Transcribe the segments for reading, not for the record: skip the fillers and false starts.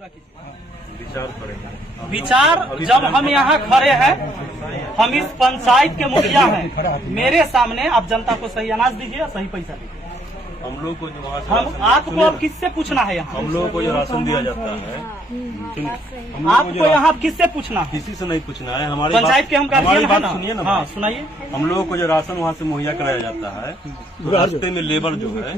पूरा कीजिए। विचार करेंगे। विचार जब हम यहाँ खड़े हैं, हम इस पंचायत के मुखिया हैं, मेरे सामने आप जनता को सही अनाज दीजिए, सही पैसा दीजिए। हम लोग को जो वहाँ से हम आपको अब किससे पूछना है यहाँ? हम लोगों को जो राशन दिया जाता है, आपको यहाँ किससे पूछना है? किसी से नहीं पूछना है। हमारी पंचायत के हम हमारी गार्जियन बात सुनिए ना। हाँ सुनाइए। हम लोगों को जो राशन वहाँ से मुहैया कराया जाता है, तो रास्ते में लेबर जो है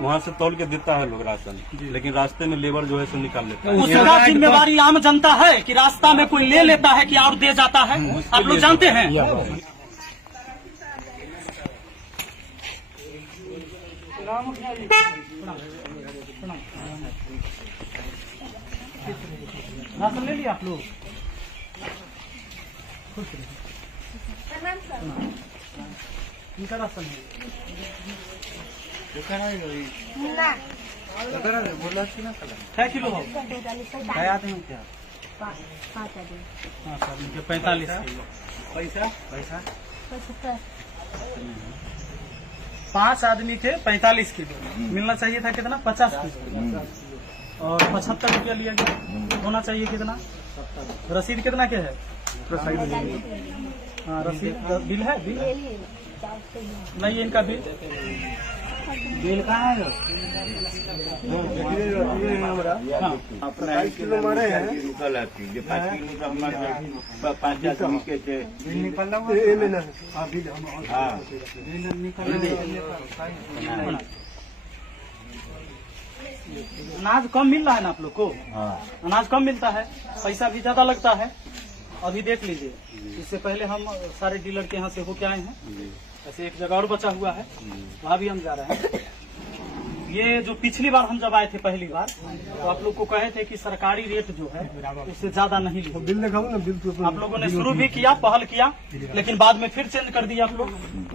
वहाँ से तौल के देता है लोग राशन, लेकिन रास्ते में लेबर जो है सो निकाल लेता है। उसका जिम्मेवारी आम जनता है कि रास्ता में कोई ले लेता है कि और दे जाता है? आप लोग जानते हैं। राशन ले लिया आप लोग? इनका राशन है। क्या किलो हो? क्या आदमी क्या? 45 किलो। पैसा 5 आदमी के 45 किलो मिलना चाहिए था। कितना? 50 किलो। और 75 रुपया लिया गया। होना चाहिए कितना? रसीद कितना के है? हाँ रसीद बिल है। बिल नहीं, इनका बिल कहाँ है? अनाज कम मिल रहा है ना आप लोग को? अनाज कम मिलता है, पैसा भी ज्यादा लगता है। अभी देख लीजिए, इससे पहले हम सारे डीलर के यहाँ से होके आए हैं। ऐसे एक जगह और बचा हुआ है, वहाँ भी हम जा रहे हैं। ये जो पिछली बार हम जब आए थे पहली बार, तो आप लोग को कहे थे कि सरकारी रेट जो है उससे ज्यादा नहीं लीजिए। बिल दिखाओ ना। बिल तो आप लोगों ने शुरू भी किया, पहल किया, लेकिन बाद में फिर चेंज कर दिया आप लोग।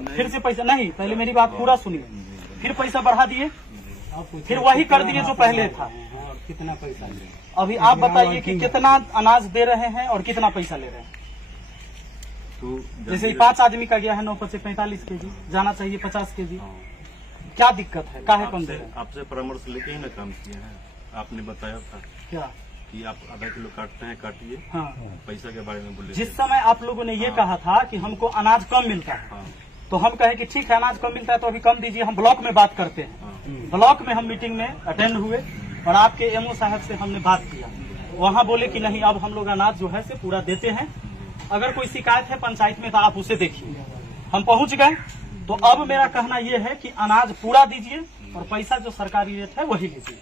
फिर से पैसा नहीं, पहले मेरी बात पूरा सुनिए। फिर पैसा बढ़ा दिए, फिर वही कर दिए जो पहले था। कितना पैसा? अभी आप बताइए कि कितना अनाज दे रहे हैं और कितना पैसा ले रहे हैं? तो जैसे 5 आदमी का गया है 9 से 45 केजी, जाना चाहिए 50 केजी। क्या दिक्कत है? काहे कम दे रहे हैं? आपसे परामर्श लेके ही ना काम किए हैं। आपने बताया था क्या कि आप आधा किलो काटते हैं, काटिए। हाँ, पैसा के बारे में बोले। जिस समय आप लोगों ने ये कहा था कि हमको अनाज कम मिलता है, तो हम कहे कि ठीक है अनाज कम मिलता है तो अभी कम दीजिए, हम ब्लॉक में बात करते हैं। ब्लॉक में हम मीटिंग में अटेंड हुए और आपके एमओ साहब से हमने बात किया। वहाँ बोले कि नहीं, अब हम लोग अनाज जो है से पूरा देते हैं। अगर कोई शिकायत है पंचायत में तो आप उसे देखिए। हम पहुँच गए। तो अब मेरा कहना यह है कि अनाज पूरा दीजिए और पैसा जो सरकारी रेट है वही लीजिए।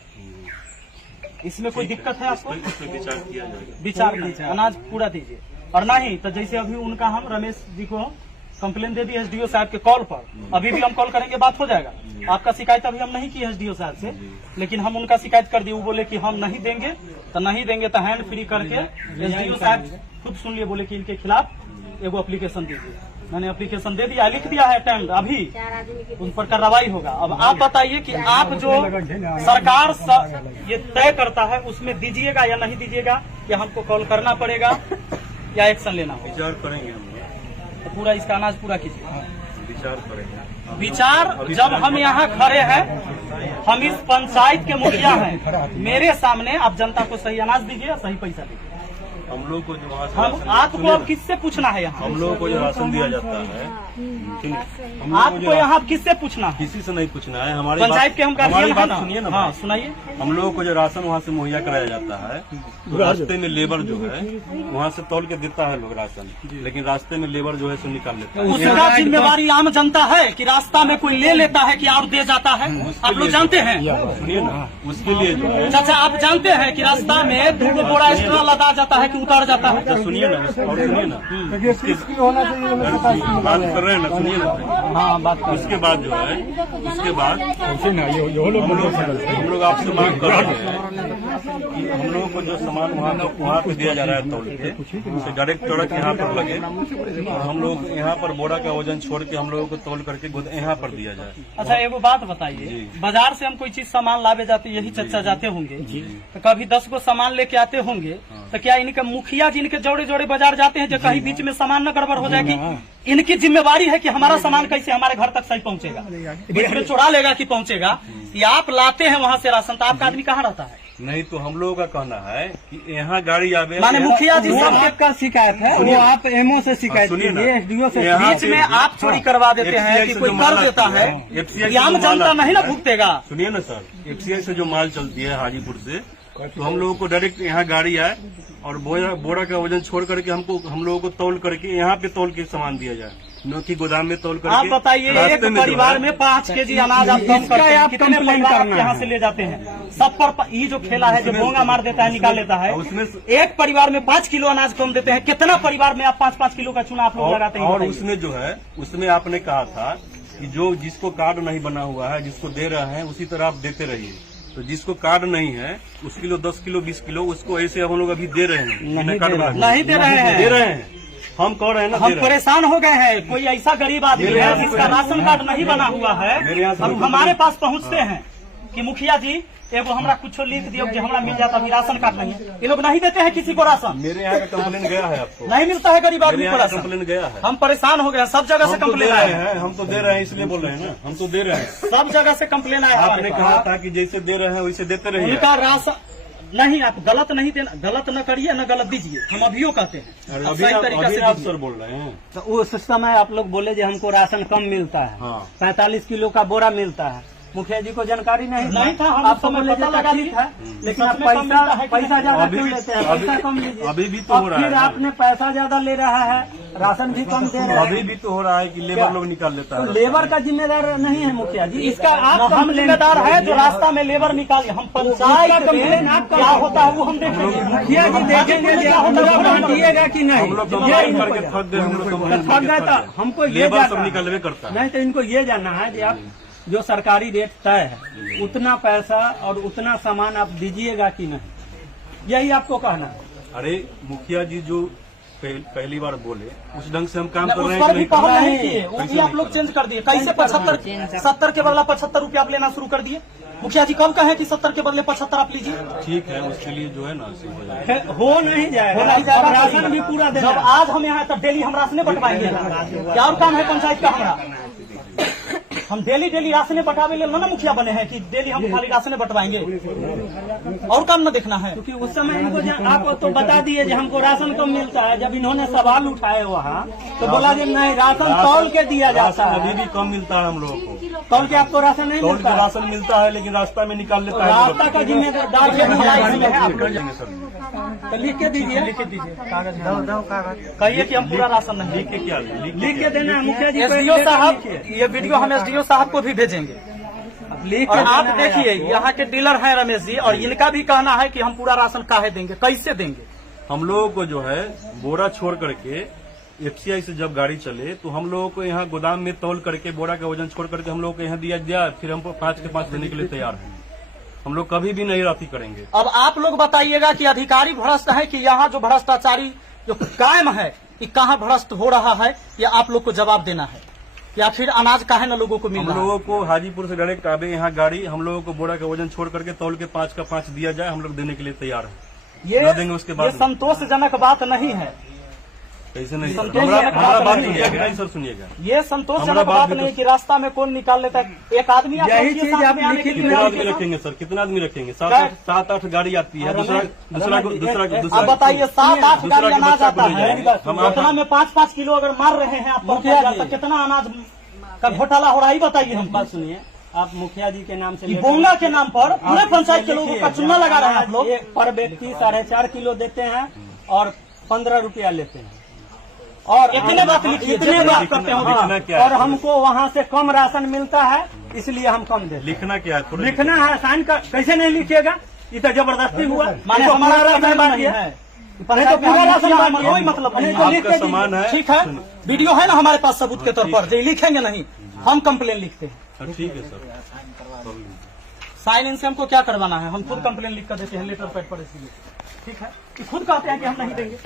इसमें कोई दिक्कत है आपको? विचार किया जाएगा। विचार कीजिए, अनाज पूरा दीजिए। और नहीं तो जैसे अभी उनका हम रमेश जी को कंप्लेन दे दी एसडीओ साहब के कॉल पर, अभी भी हम कॉल करेंगे, बात हो जाएगा। आपका शिकायत अभी हम नहीं की एसडीओ साहब से, लेकिन हम उनका शिकायत कर दिए। वो बोले कि हम नहीं देंगे तो हैंड फ्री करके एसडीओ साहब खुद सुन लिए, बोले कि इनके खिलाफ एगो एप्लीकेशन दीजिए। मैंने एप्लीकेशन दे दिया, लिख दिया है अटेम्प्ट, अभी उन पर कार्रवाई होगा। अब आप बताइए कि आप जो सरकार ये तय करता है उसमें दीजिएगा या नहीं दीजिएगा, या हमको कॉल करना पड़ेगा या एक्शन लेना होगा? विचार करेंगे हम। तो पूरा इसका अनाज पूरा कीजिए। विचार करेंगे। विचार जब हम यहाँ खड़े हैं, हम इस पंचायत के मुखिया हैं, मेरे सामने आप जनता को सही अनाज दीजिए, सही पैसा दीजिए। हम लोग को जो वहाँ से हम आपको अब किससे पूछना है यहाँ? हम लोगों को जो राशन दिया जाता है, आपको यहाँ किससे पूछना है? किसी से नहीं पूछना है। हमारी पंचायत के हम गार्जियन हैं ना। सुनिए ना। हाँ सुनाइए। हम लोगों को जो राशन वहाँ से मुहैया कराया जाता है, तो रास्ते में लेबर जो है वहाँ से तौल के देता है लोग राशन, लेकिन रास्ते में लेबर जो है सो निकाल लेता है। उसका जिम्मेवारी आम जनता है कि रास्ता में कोई ले लेता है कि और दे जाता है? आप लोग जानते हैं। सुनिए ना, उसके लिए जो है चाचा आप जानते हैं कि रास्ता में 2 बोरा एक्स्ट्रा लदा जाता है कि उतार जाता है? सुनिए ना, और सुनिए ना, बात कर रहे हैं ना, सुनिए ना। हाँ बात कर। उसके बाद जो है, उसके बाद हम लोग आपसे मांग कर रहे हैं कि हम लोगों को जो सामान वहाँ पे दिया जा रहा है तौल के, उसे डायरेक्ट ट्रक यहाँ पर लगे और हम लोग यहाँ पर बोरा का वजन छोड़ के हम लोगों को तौल करके यहाँ पर दिया जाए। अच्छा एगो बात बताइए, बाजार से हम कोई चीज सामान लावे जाते, यही चर्चा जाते होंगे, तो कभी 10 को सामान लेके आते होंगे, तो क्या इनके मुखिया जी इनके जोड़े जोड़े बाजार जाते हैं जो कहीं बीच में सामान न गड़बड़ हो जाएगी? इनकी जिम्मेवारी है कि हमारा सामान कैसे हमारे घर तक सही पहुंचेगा, बीच में चुरा लेगा कि पहुंचेगा? या आप लाते हैं वहां से राशन, तो आपका आदमी कहाँ रहता है? नहीं तो हम लोगों का कहना है कि यहाँ गाड़ी आवे, माने मुखिया जी वो सब आपका शिकायत है, वो आप एमओ से शिकायत सुनिए ना, कीजिए, एसडीओ से। यहाँ बीच में आप चोरी करवा देते हैं कि कोई कर देता है, FCI ये आम जनता नहीं ना भुगतेगा। सुनिए ना सर, FCI से जो माल चलती है हाजीपुर से, तो हम लोगों को डायरेक्ट यहाँ गाड़ी आए और बोरा का वजन छोड़ करके हम लोगों को तौल करके यहाँ पे तौल के सामान दिया जाए, न कि गोदाम में तौल करके। आप बताइए, एक रास्ते में परिवार में 5 केजी अनाज आप कम करते हैं, कितने कंप्लेन परिवार करना यहाँ है? से ले जाते हैं? सब पर ये जो खेला है, जो बोंगा मार देता है, निकाल लेता है, उसमें एक परिवार में 5 किलो अनाज कम देते हैं। कितना परिवार में आप 5-5 किलो का चूना आप लोग लगाते हैं? और बताइए। उसमें जो है, उसमें आपने कहा था कि जो जिसको कार्ड नहीं बना हुआ है, जिसको दे रहे हैं उसी तरह आप देते रहिए। तो जिसको कार्ड नहीं है उस किलो 10 किलो 20 किलो उसको ऐसे हम लोग अभी दे रहे हैं, नहीं दे रहे हैं, दे रहे हैं। हम कह रहे हैं ना, हम दे रहे हैं। परेशान हो गए हैं। कोई ऐसा गरीब आदमी मेरे है यहाँ से जिसका कोई- राशन कार्ड नहीं बना हुआ मेरे यहाँ है, से अब कोई- हमारे पास पहुँचते हैं कि मुखिया जी एगो हमरा कुछ लिख दियो कि हमरा मिल जाता, अभी राशन कार्ड नहीं है। ये लोग नहीं देते हैं किसी को राशन, मेरे यहाँ का कंप्लेन गया है आपको, नहीं मिलता है गरीब आदमी मेरे को यहाँ का राशन। कंप्लेन गया है। हम परेशान हो गए हैं, सब जगह से हम तो दे कंप्लेन रहे आया है, हैं, हम तो दे रहे हैं इसलिए बोल रहे हैं ना, हम तो दे रहे हैं। सब जगह से कंप्लेन आया है हमारे आपने पास। कहा था कि जैसे दे रहे हैं वैसे देते रहिए। उनका राशन नहीं, आप गलत नहीं देना, गलत न करिए न गलत दीजिए, हम अभियो कहते हैं। आप अभी सही आप तरीका से आप दीजिए। सर बोल रहे हैं। तो उस समय आप लोग बोले जो हमको राशन कम मिलता है, हाँ। 45 किलो का बोरा मिलता है। मुखिया जी को जानकारी नहीं था, हम आप उस समय बोले पता जो लगा ठीक लिए। है, लेकिन आप सच में कम मिलता है कि पैसा नहीं? ज्यादा अभी क्यों भी- लेते हैं? अभी- पैसा कम लीजिए। अभी भी तो अब हो रहा फिर है। आपने पैसा ज्यादा ले रहा है, राशन भी कम दे रहा अभी है। भी तो हो रहा है कि लेबर लोग निकाल लेता तो है। लेबर का जिम्मेदार नहीं है मुखिया जी, इसका आप हम जिम्मेदार है जो रास्ता में लेबर निकाल, हम पंचायत कंप्लेन में आपका क्या होता है वो हम देखेंगे। मुखिया जी देखेंगे जो आप लोग वहाँ दिएगा कि नहीं। हम लोग ये कंप्लेन इनको करके थक गए, हम लोग तो कंप्लेन थक गए करके तो हमको ये लेबर सब जानना है। निकलवे करता है। नहीं तो इनको ये जानना है कि आप जो सरकारी रेट तय है उतना पैसा और उतना सामान आप दीजिएगा कि नहीं, यही आपको कहना है। अरे मुखिया जी जो पहली बार बोले उस ढंग से हम काम कर उस रहे पर हैं भी कि पहल नहीं नहीं कर रहे किए, हैं? वो कैसे भी आप नहीं लोग कर चेंज कर दिए। कैसे 70 के बदला 75 रुपया आप लेना शुरू कर दिए? मुखिया जी कब कहे कि 70 के बदले 75 आप लीजिए? रहे? ठीक है, उसके लिए जो है ना सही हो जाएगा। हो नहीं जाएगा, हो नहीं जाएगा। और राशन भी पूरा देना जब है। आज हम यहाँ तक डेली हम राशने बंटवाएंगे, क्या और काम है पंचायत का हमारा? हम डेली राशने बंटावे ले ना मुखिया बने हैं कि डेली हम खाली राशने बंटवाएंगे, और काम न देखना है। क्योंकि उस समय इनको आपको तो बता दिए कि हमको राशन कम मिलता है। जब इन्होंने सवाल उठाए वहाँ तो बोला कि नहीं, राशन तौल के दिया जाता राशन अभी है। भी कम मिलता है हम लोगों को। तौल के आपको राशन नहीं तौल मिलता के है। राशन मिलता है लेकिन रास्ता में निकाल लेता है। रास्ता का जिम्मेदार ये भलाई में है आप कर जाएंगे सर। तो लिख के दीजिए, लिख के दीजिए कागज, कहिए कि हम पूरा राशन नहीं। लिख के क्या लिख के देना है मुखिया जी को। एसडीओ एक साहब, लिखिए। ये वीडियो हम एसडीओ साहब को भी भेजेंगे। लिख और के आप देना है देखिए, आपको। यहाँ के डीलर हैं रमेश जी, और इनका भी कहना है कि हम पूरा राशन काहे देंगे, कैसे देंगे? हम लोगों को जो है बोरा छोड़ करके FCI से जब गाड़ी चले तो हम लोगों को यहाँ गोदाम में तौल करके बोरा का वजन छोड़ करके हम लोगों को यहाँ दिया, फिर हमको 5 के 5 देने के लिए तैयार है। हम लोग कभी भी नहीं राशि करेंगे। अब आप लोग बताइएगा कि अधिकारी भ्रष्ट है कि यहाँ जो भ्रष्टाचारी जो कायम है कि कहाँ भ्रष्ट हो रहा है, या आप लोग को जवाब देना है, या फिर अनाज काहे न लोगों को मिल हम रहा है? लोगों को हाजीपुर से डायरेक्ट आवे यहाँ गाड़ी, हम लोगों को बोरा का वजन छोड़ करके तौल के 5 का 5 दिया जाए, हम लोग देने के लिए तैयार है। ये देंगे उसके ये बाद संतोषजनक बात नहीं है। कैसे नहीं? संतोषजनक हमारा बात बात नहीं है। सुनिएगा, नहीं सर सुनिएगा। ये हमारा संतोषजनक बात बात भी नहीं तो- कि रास्ता में कौन निकाल लेता है। एक आदमी आप यही रखिए चीज साथ आप में आने लिख के के लिए कितना आदमी आगे रखेंगे सर? कितना आदमी रखेंगे? क्या? 7-8 गाड़ी आती है। दूसरा अब बताइए 7-8 दूसरा गाड़ी के अनाज बच्चा आता को ले है, जाएंगे। हम उतना में 5-5 किलो अगर मार रहे हैं आप मुखिया जी। तो कितना अनाज का घोटाला हो रहा है, ये बताइए हम। बात सुनिए, आप मुखिया जी के नाम से कि बोंगा के नाम पर पूरे पंचायत के लोगों का चुनाव लगा रहे हैं आप लोग। एक पर व्यक्ति 4.5 किलो देते हैं और 15 रुपया लेते हैं। और इतने बात लिखिए, इतने जितने बात बात करते लिखना हैं। क्या है? और हमको वहाँ से कम राशन मिलता है, इसलिए हम कम देते हैं। लिखना क्या है? थोड़ा लिखना है, साइन का कैसे नहीं लिखिएगा? ये तो जबरदस्ती हुआ। माने इसको हमारा पूरा राशन राशन नहीं बांटिए। है, नहीं तो पूरा राशन कोई बांटिए। मतलब नहीं नहीं है। तो लिख आपका के सामान है। ठीक है, वीडियो है ना हमारे पास सबूत के तौर पर, जो लिखेंगे नहीं, हम कंप्लेन लिखते हैं। हाँ, ठीक है सर। साइन इनसे हमको क्या करवाना है? हम खुद कंप्लेन लिख कर देते हैं लेटर पैड पर, इसलिए ठीक है कि खुद कहते हैं कि हम नहीं देंगे।